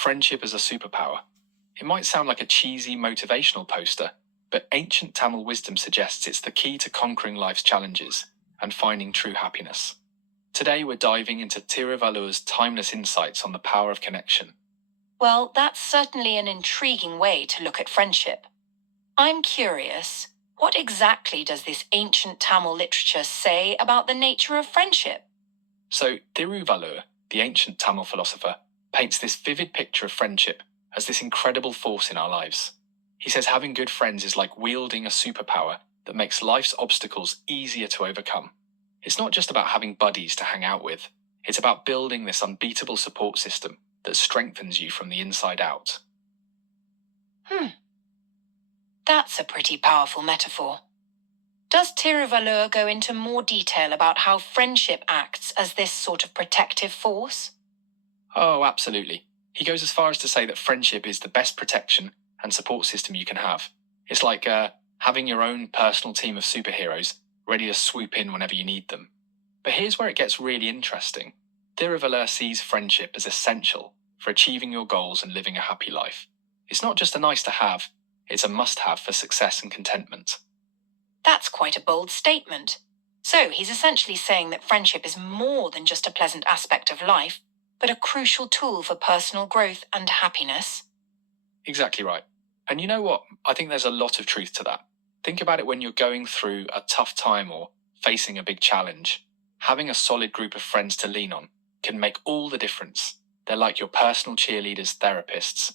Friendship as a superpower. It might sound like a cheesy motivational poster, but ancient Tamil wisdom suggests it's the key to conquering life's challenges and finding true happiness. Today we're diving into Thiruvalluvar's timeless insights on the power of connection. Well, that's certainly an intriguing way to look at friendship. I'm curious, what exactly does this ancient Tamil literature say about the nature of friendship? So, Thiruvalluvar, the ancient Tamil philosopher, paints this vivid picture of friendship as this incredible force in our lives. He says having good friends is like wielding a superpower that makes life's obstacles easier to overcome. It's not just about having buddies to hang out with, it's about building this unbeatable support system that strengthens you from the inside out. That's a pretty powerful metaphor. Does Thiruvalluvar go into more detail about how friendship acts as this sort of protective force? Oh, absolutely. He goes as far as to say that friendship is the best protection and support system you can have. It's like having your own personal team of superheroes ready to swoop in whenever you need them. But here's where it gets really interesting. Thiruvalluvar sees friendship as essential for achieving your goals and living a happy life. It's not just a nice to have, it's a must have for success and contentment. That's quite a bold statement. So he's essentially saying that friendship is more than just a pleasant aspect of life, but a crucial tool for personal growth and happiness. Exactly right. And you know what? I think there's a lot of truth to that. Think about it when you're going through a tough time or facing a big challenge. Having a solid group of friends to lean on can make all the difference. They're like your personal cheerleaders, therapists,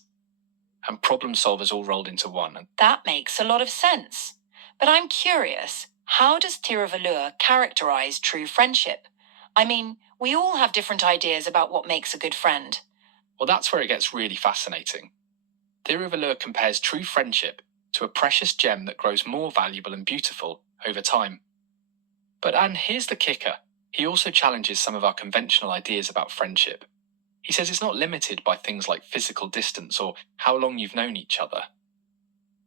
and problem solvers all rolled into one. That makes a lot of sense. But I'm curious, how does Thiruvalluvar characterize true friendship? I mean, we all have different ideas about what makes a good friend. Well, that's where it gets really fascinating. Thiruvalluvar compares true friendship to a precious gem that grows more valuable and beautiful over time. But Anne, here's the kicker. He also challenges some of our conventional ideas about friendship. He says it's not limited by things like physical distance or how long you've known each other.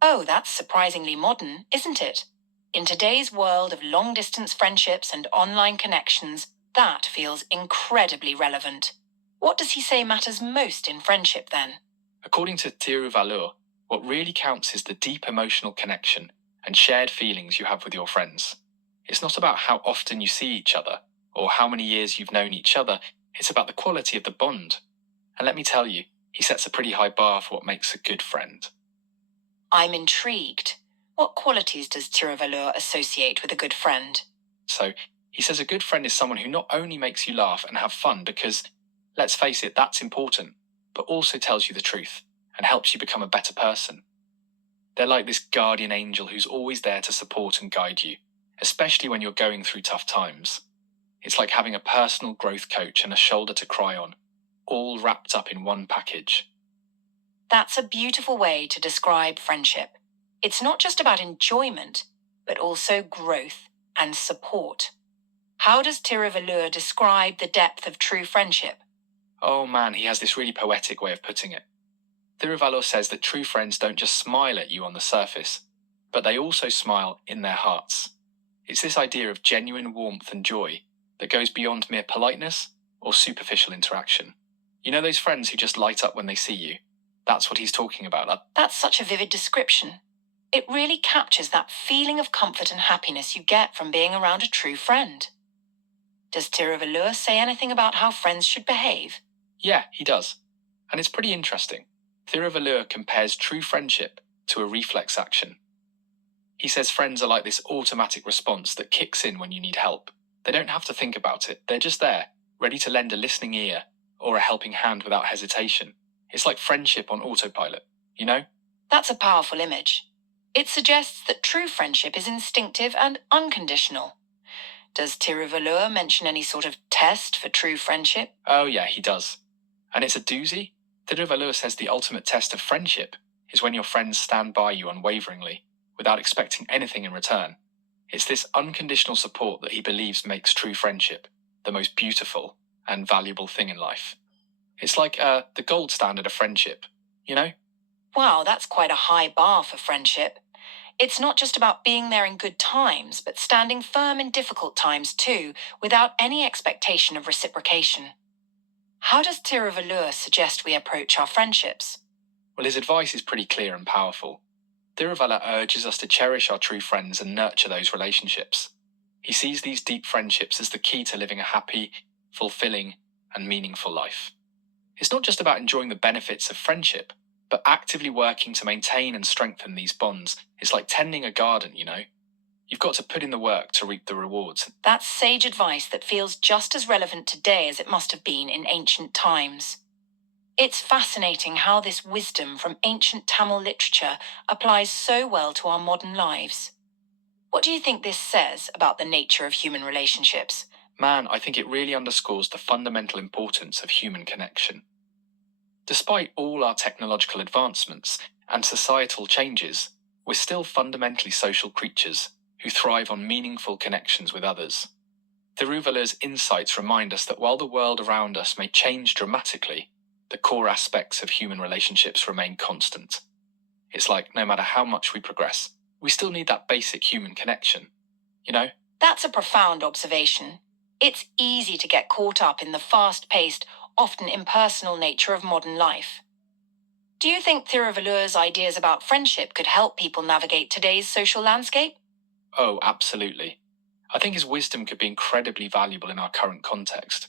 Oh, that's surprisingly modern, isn't it? In today's world of long-distance friendships and online connections, that feels incredibly relevant. What does he say matters most in friendship, then? According to Thiruvalluvar, what really counts is the deep emotional connection and shared feelings you have with your friends. It's not about how often you see each other or how many years you've known each other, it's about the quality of the bond. And let me tell you, he sets a pretty high bar for what makes a good friend. I'm intrigued. What qualities does Thiruvalluvar associate with a good friend? So, he says a good friend is someone who not only makes you laugh and have fun because, let's face it, that's important, but also tells you the truth and helps you become a better person. They're like this guardian angel who's always there to support and guide you, especially when you're going through tough times. It's like having a personal growth coach and a shoulder to cry on, all wrapped up in one package. That's a beautiful way to describe friendship. It's not just about enjoyment, but also growth and support. How does Thiruvalluvar describe the depth of true friendship? Oh man, he has this really poetic way of putting it. Thiruvalluvar says that true friends don't just smile at you on the surface, but they also smile in their hearts. It's this idea of genuine warmth and joy that goes beyond mere politeness or superficial interaction. You know those friends who just light up when they see you? That's what he's talking about. That's such a vivid description. It really captures that feeling of comfort and happiness you get from being around a true friend. Does Thiruvalluvar say anything about how friends should behave? Yeah, he does. And it's pretty interesting. Thiruvalluvar compares true friendship to a reflex action. He says friends are like this automatic response that kicks in when you need help. They don't have to think about it, they're just there, ready to lend a listening ear or a helping hand without hesitation. It's like friendship on autopilot, you know? That's a powerful image. It suggests that true friendship is instinctive and unconditional. Does Thiruvalluvar mention any sort of test for true friendship? Oh yeah, he does. And it's a doozy. Thiruvalluvar says the ultimate test of friendship is when your friends stand by you unwaveringly, without expecting anything in return. It's this unconditional support that he believes makes true friendship the most beautiful and valuable thing in life. It's like the gold standard of friendship, you know? Wow, that's quite a high bar for friendship. It's not just about being there in good times, but standing firm in difficult times too, without any expectation of reciprocation. How does Thiruvalluvar suggest we approach our friendships? Well, his advice is pretty clear and powerful. Thiruvalluvar urges us to cherish our true friends and nurture those relationships. He sees these deep friendships as the key to living a happy, fulfilling, and meaningful life. It's not just about enjoying the benefits of friendship, but actively working to maintain and strengthen these bonds. It's like tending a garden, you know? You've got to put in the work to reap the rewards. That's sage advice that feels just as relevant today as it must have been in ancient times. It's fascinating how this wisdom from ancient Tamil literature applies so well to our modern lives. What do you think this says about the nature of human relationships? Man, I think it really underscores the fundamental importance of human connection. Despite all our technological advancements and societal changes, we're still fundamentally social creatures who thrive on meaningful connections with others. Thiruvalluvar's insights remind us that while the world around us may change dramatically, the core aspects of human relationships remain constant. It's like no matter how much we progress, we still need that basic human connection. You know? That's a profound observation. It's easy to get caught up in the fast-paced, often impersonal nature of modern life. Do you think Thiruvalluvar's ideas about friendship could help people navigate today's social landscape? Oh, absolutely. I think his wisdom could be incredibly valuable in our current context.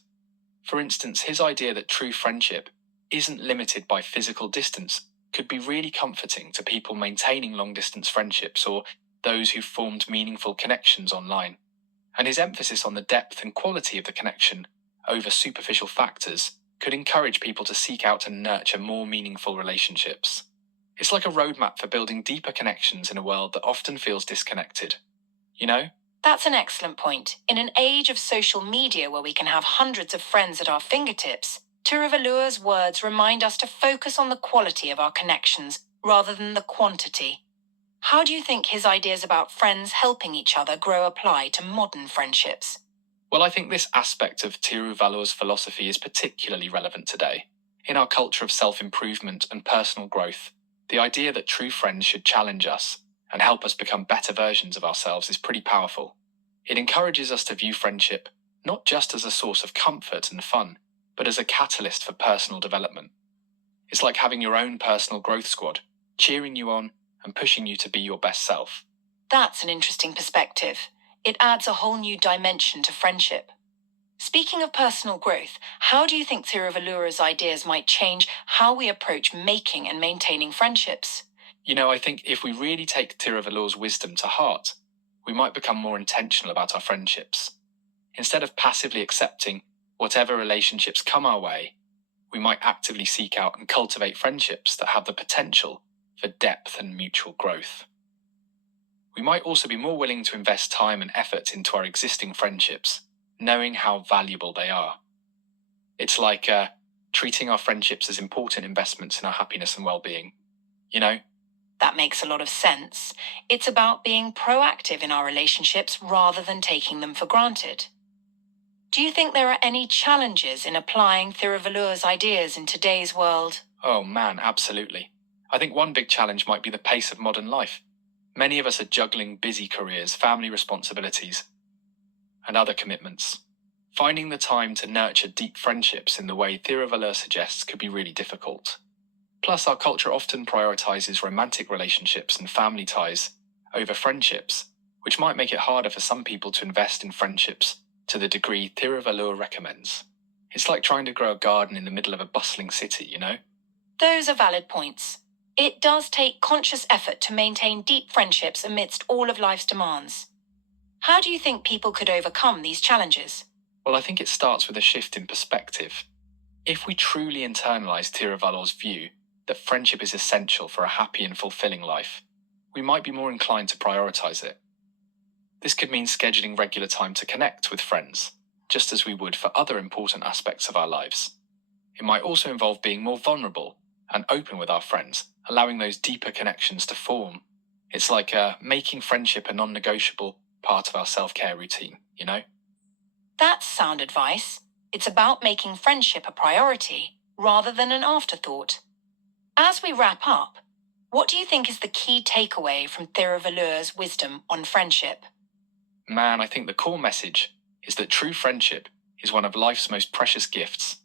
For instance, his idea that true friendship isn't limited by physical distance could be really comforting to people maintaining long-distance friendships or those who've formed meaningful connections online. And his emphasis on the depth and quality of the connection over superficial factors could encourage people to seek out and nurture more meaningful relationships. It's like a roadmap for building deeper connections in a world that often feels disconnected. You know? That's an excellent point. In an age of social media where we can have hundreds of friends at our fingertips, Thiruvalluvar's words remind us to focus on the quality of our connections rather than the quantity. How do you think his ideas about friends helping each other grow apply to modern friendships? Well, I think this aspect of Thiruvalluvar's philosophy is particularly relevant today. In our culture of self-improvement and personal growth, the idea that true friends should challenge us and help us become better versions of ourselves is pretty powerful. It encourages us to view friendship not just as a source of comfort and fun, but as a catalyst for personal development. It's like having your own personal growth squad, cheering you on and pushing you to be your best self. That's an interesting perspective. It adds a whole new dimension to friendship. Speaking of personal growth, how do you think Thiruvalluvar's ideas might change how we approach making and maintaining friendships? You know, I think if we really take Thiruvalluvar's wisdom to heart, we might become more intentional about our friendships. Instead of passively accepting whatever relationships come our way, we might actively seek out and cultivate friendships that have the potential for depth and mutual growth. We might also be more willing to invest time and effort into our existing friendships, knowing how valuable they are. It's like treating our friendships as important investments in our happiness and well-being. You know? That makes a lot of sense. It's about being proactive in our relationships rather than taking them for granted. Do you think there are any challenges in applying Thiruvalluvar's ideas in today's world? Oh man, absolutely. I think one big challenge might be the pace of modern life. Many of us are juggling busy careers, family responsibilities, and other commitments. Finding the time to nurture deep friendships in the way Thiruvalluvar suggests could be really difficult. Plus, our culture often prioritizes romantic relationships and family ties over friendships, which might make it harder for some people to invest in friendships to the degree Thiruvalluvar recommends. It's like trying to grow a garden in the middle of a bustling city, you know? Those are valid points. It does take conscious effort to maintain deep friendships amidst all of life's demands. How do you think people could overcome these challenges? Well, I think it starts with a shift in perspective. If we truly internalize Thiruvalluvar's view that friendship is essential for a happy and fulfilling life, we might be more inclined to prioritize it. This could mean scheduling regular time to connect with friends, just as we would for other important aspects of our lives. It might also involve being more vulnerable and open with our friends, allowing those deeper connections to form. It's like making friendship a non-negotiable part of our self-care routine, you know? That's sound advice. It's about making friendship a priority rather than an afterthought. As we wrap up, what do you think is the key takeaway from Thiruvalluvar's wisdom on friendship? Man, I think the core message is that true friendship is one of life's most precious gifts,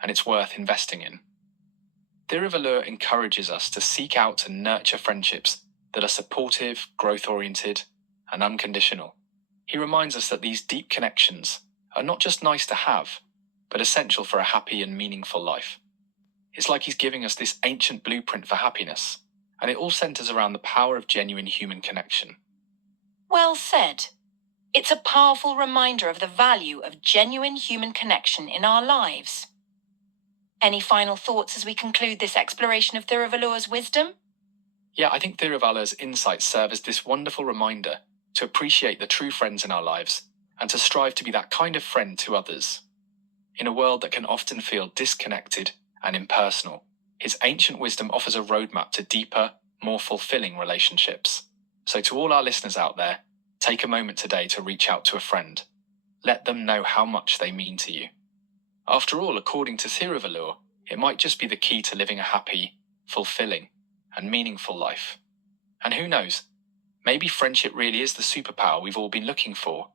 and it's worth investing in. Thiruvalluvar encourages us to seek out and nurture friendships that are supportive, growth-oriented, and unconditional. He reminds us that these deep connections are not just nice to have, but essential for a happy and meaningful life. It's like he's giving us this ancient blueprint for happiness, and it all centers around the power of genuine human connection. Well said. It's a powerful reminder of the value of genuine human connection in our lives. Any final thoughts as we conclude this exploration of Thiruvalluvar's wisdom? Yeah, I think Thiruvalluvar's insights serve as this wonderful reminder to appreciate the true friends in our lives and to strive to be that kind of friend to others. In a world that can often feel disconnected and impersonal, his ancient wisdom offers a roadmap to deeper, more fulfilling relationships. So to all our listeners out there, take a moment today to reach out to a friend. Let them know how much they mean to you. After all, according to Thiruvalluvar, it might just be the key to living a happy, fulfilling, and meaningful life. And who knows, maybe friendship really is the superpower we've all been looking for.